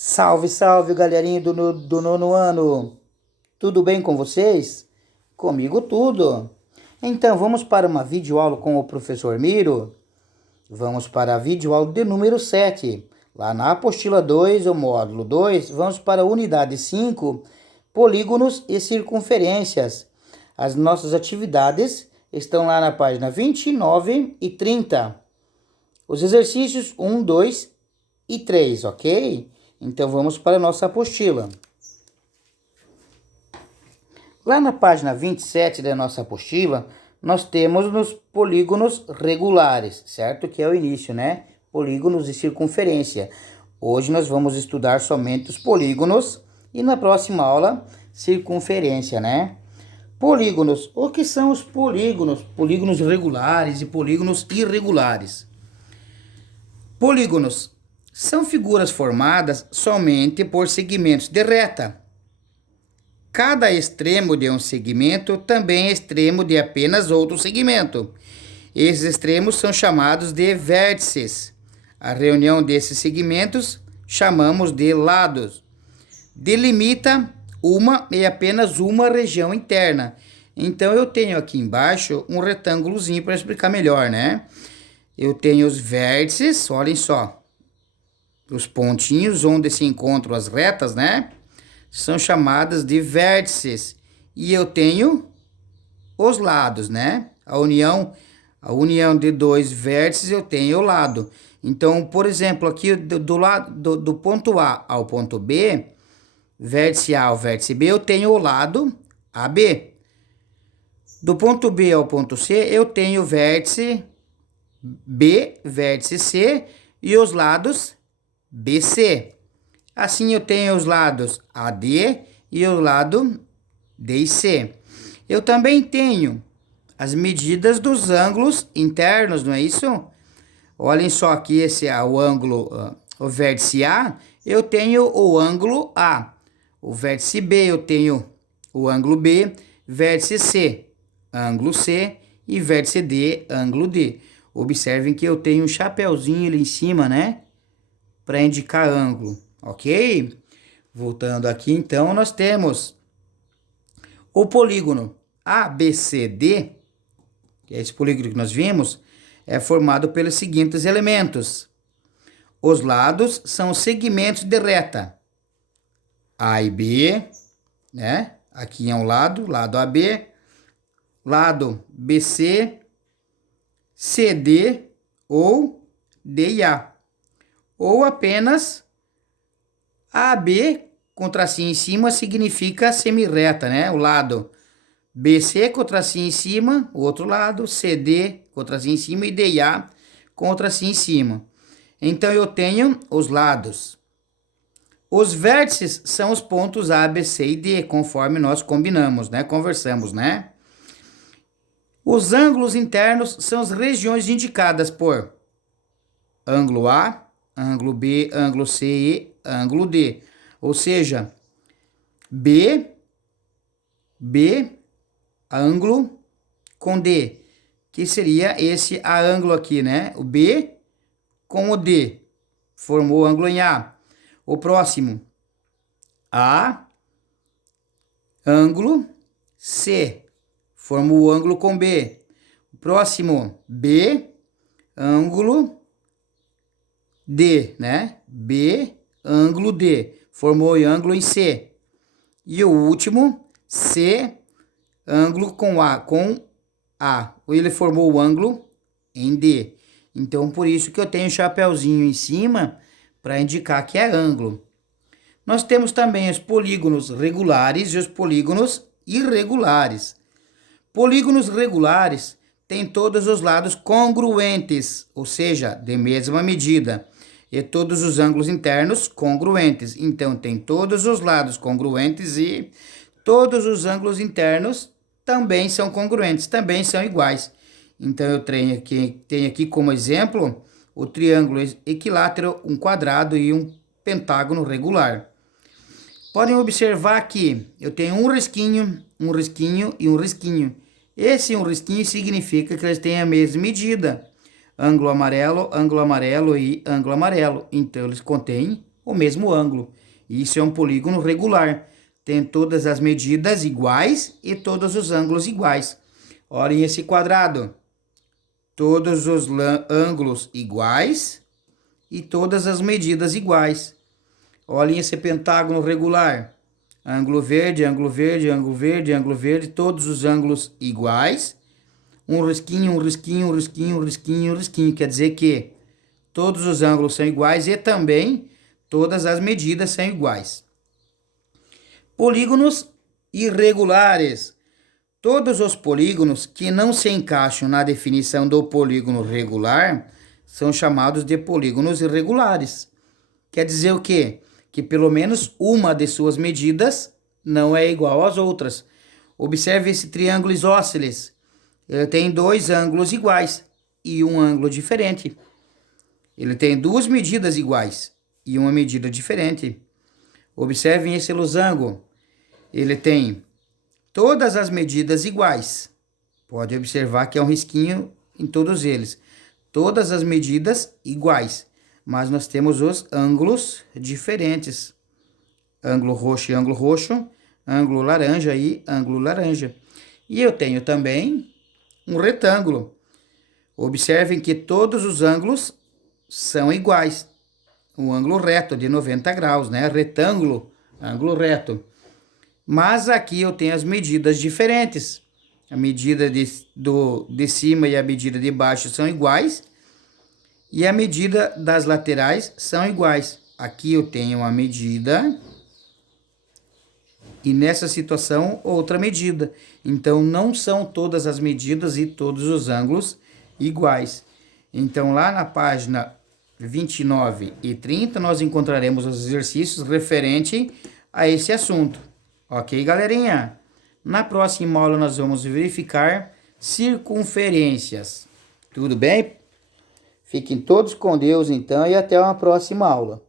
Salve, salve, galerinha do nono ano. Tudo bem com vocês? Comigo tudo. Então, vamos para uma videoaula com o professor Miro? Vamos para a videoaula de número 7. Lá na apostila 2, o módulo 2, vamos para a unidade 5, polígonos e circunferências. As nossas atividades estão lá na página 29 e 30. Os exercícios 1, 2 e 3, ok? Então, vamos para a nossa apostila. Lá na página 27 da nossa apostila, nós temos os polígonos regulares, certo? Que é o início, né? Polígonos e circunferência. Hoje nós vamos estudar somente os polígonos e na próxima aula, circunferência, né? Polígonos. O que são os polígonos? Polígonos regulares e polígonos irregulares. Polígonos são figuras formadas somente por segmentos de reta. Cada extremo de um segmento também é extremo de apenas outro segmento. Esses extremos são chamados de vértices. A reunião desses segmentos chamamos de lados. Delimita uma e apenas uma região interna. Então, eu tenho aqui embaixo um retângulozinho para explicar melhor, né? Eu tenho os vértices, olhem só. Os pontinhos onde se encontram as retas, né? São chamadas de vértices. E eu tenho os lados, né? A união de dois vértices eu tenho o lado. Então, por exemplo, aqui do ponto A ao ponto B, vértice A ao vértice B, eu tenho o lado AB. Do ponto B ao ponto C, eu tenho o vértice B, vértice C e os lados BC. Assim eu tenho os lados AD e o lado D e C. Eu também tenho as medidas dos ângulos internos, não é isso? Olhem só aqui, esse é o ângulo, o vértice A, eu tenho o ângulo A. O vértice B, eu tenho o ângulo B. Vértice C, ângulo C. E vértice D, ângulo D. Observem que eu tenho um chapeuzinho ali em cima, né? Para indicar ângulo. Ok? Voltando aqui, então, nós temos o polígono ABCD, que é esse polígono que nós vimos, é formado pelos seguintes elementos. Os lados são segmentos de reta A e B, né? Aqui é um lado AB, lado BC, CD ou D e A. Ou apenas AB com tracinho em cima significa semirreta, né? O lado BC com tracinho em cima, o outro lado, CD com tracinho em cima e DA com tracinho em cima. Então, eu tenho os lados. Os vértices são os pontos A, B, C e D, conforme nós combinamos, né? Conversamos, né? Os ângulos internos são as regiões indicadas por ângulo A, ângulo B, ângulo C e ângulo D. Ou seja, B, ângulo com D, que seria esse A ângulo aqui, né? O B com o D, formou o ângulo em A. O próximo, A, ângulo C, formou o ângulo com B. O próximo, B, ângulo D, né? B, ângulo D, formou o ângulo em C. E o último, C, ângulo com A. Ele formou o ângulo em D. Então, por isso que eu tenho um chapeuzinho em cima para indicar que é ângulo. Nós temos também os polígonos regulares e os polígonos irregulares. Polígonos regulares têm todos os lados congruentes, ou seja, de mesma medida. E todos os ângulos internos congruentes. Então, tem todos os lados congruentes e todos os ângulos internos também são congruentes, também são iguais. Então, eu tenho aqui como exemplo o triângulo equilátero, um quadrado e um pentágono regular. Podem observar que eu tenho um risquinho e um risquinho. Esse um risquinho significa que eles têm a mesma medida. Ângulo amarelo e ângulo amarelo. Então, eles contêm o mesmo ângulo. Isso é um polígono regular. Tem todas as medidas iguais e todos os ângulos iguais. Olhem esse quadrado. Todos os ângulos iguais e todas as medidas iguais. Olhem esse pentágono regular. Ângulo verde, ângulo verde, ângulo verde, ângulo verde, todos os ângulos iguais. Um risquinho, um risquinho, um risquinho, um risquinho, um risquinho. Quer dizer que todos os ângulos são iguais e também todas as medidas são iguais. Polígonos irregulares. Todos os polígonos que não se encaixam na definição do polígono regular são chamados de polígonos irregulares. Quer dizer o quê? Que pelo menos uma de suas medidas não é igual às outras. Observe esse triângulo isósceles. Ele tem dois ângulos iguais e um ângulo diferente. Ele tem duas medidas iguais e uma medida diferente. Observem esse losango. Ele tem todas as medidas iguais. Pode observar que é um risquinho em todos eles. Todas as medidas iguais. Mas nós temos os ângulos diferentes. Ângulo roxo e ângulo roxo. Ângulo laranja e ângulo laranja. E eu tenho também um retângulo. Observem que todos os ângulos são iguais. Um ângulo reto de 90 graus, né? Retângulo, ângulo reto. Mas aqui eu tenho as medidas diferentes. A medida de cima e a medida de baixo são iguais. E a medida das laterais são iguais. Aqui eu tenho uma medida. E nessa situação, outra medida. Então, não são todas as medidas e todos os ângulos iguais. Então, lá na página 29 e 30, nós encontraremos os exercícios referentes a esse assunto. Ok, galerinha? Na próxima aula, nós vamos verificar circunferências. Tudo bem? Fiquem todos com Deus, então, e até uma próxima aula.